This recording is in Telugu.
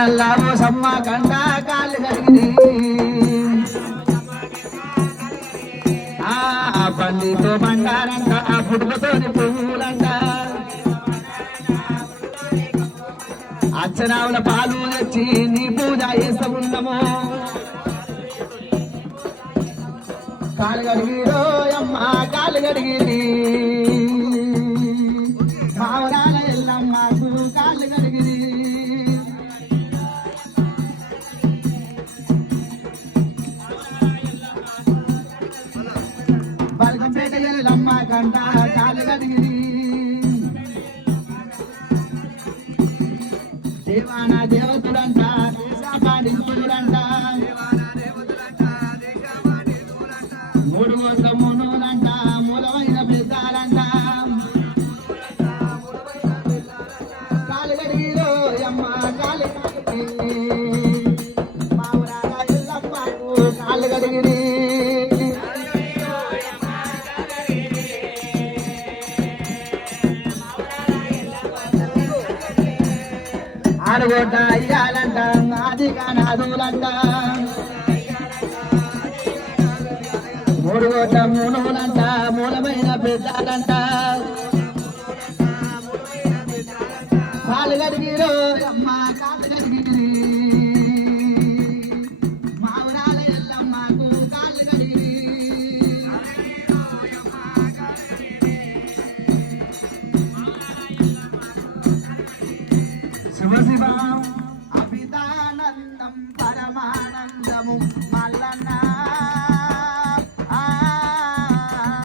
నల్లావో సమ్మ కంట కాళ్ళు కడిగి ఆ పల్లితో బండారంట ఆ పుట్టుకతోని పువ్వులంట అచ్చనావుల పాలు తెచ్చి నీ పూజ చేస్తూ ఉన్నాము కాలు కడిగిరో అమ్మ కాలు కడిగిరి మావరాల ఎల్లమ్మకు కాళ్ళు కడిగిరి బల్కంపేట ఎల్లమ్మ కంట కాళ్ళు కడిగిరి దేవాన దేవతులంట దేశాపాడింపులంట మూడు వందల మూనులంట మూలమైన పెద్దాలంట కాలు కడిగిరో అమ్మ కాలు మావురాల ఎల్లమ్మకు కాళ్ళు కడిగిరి ఆరుగొడ్డ అయ్యాలంట ఆదిగా నాదులంట మూడు గొడ్డ మూనులంట మూలమైన పెద్దాలంట కాలు కడిగిరో అమ్మ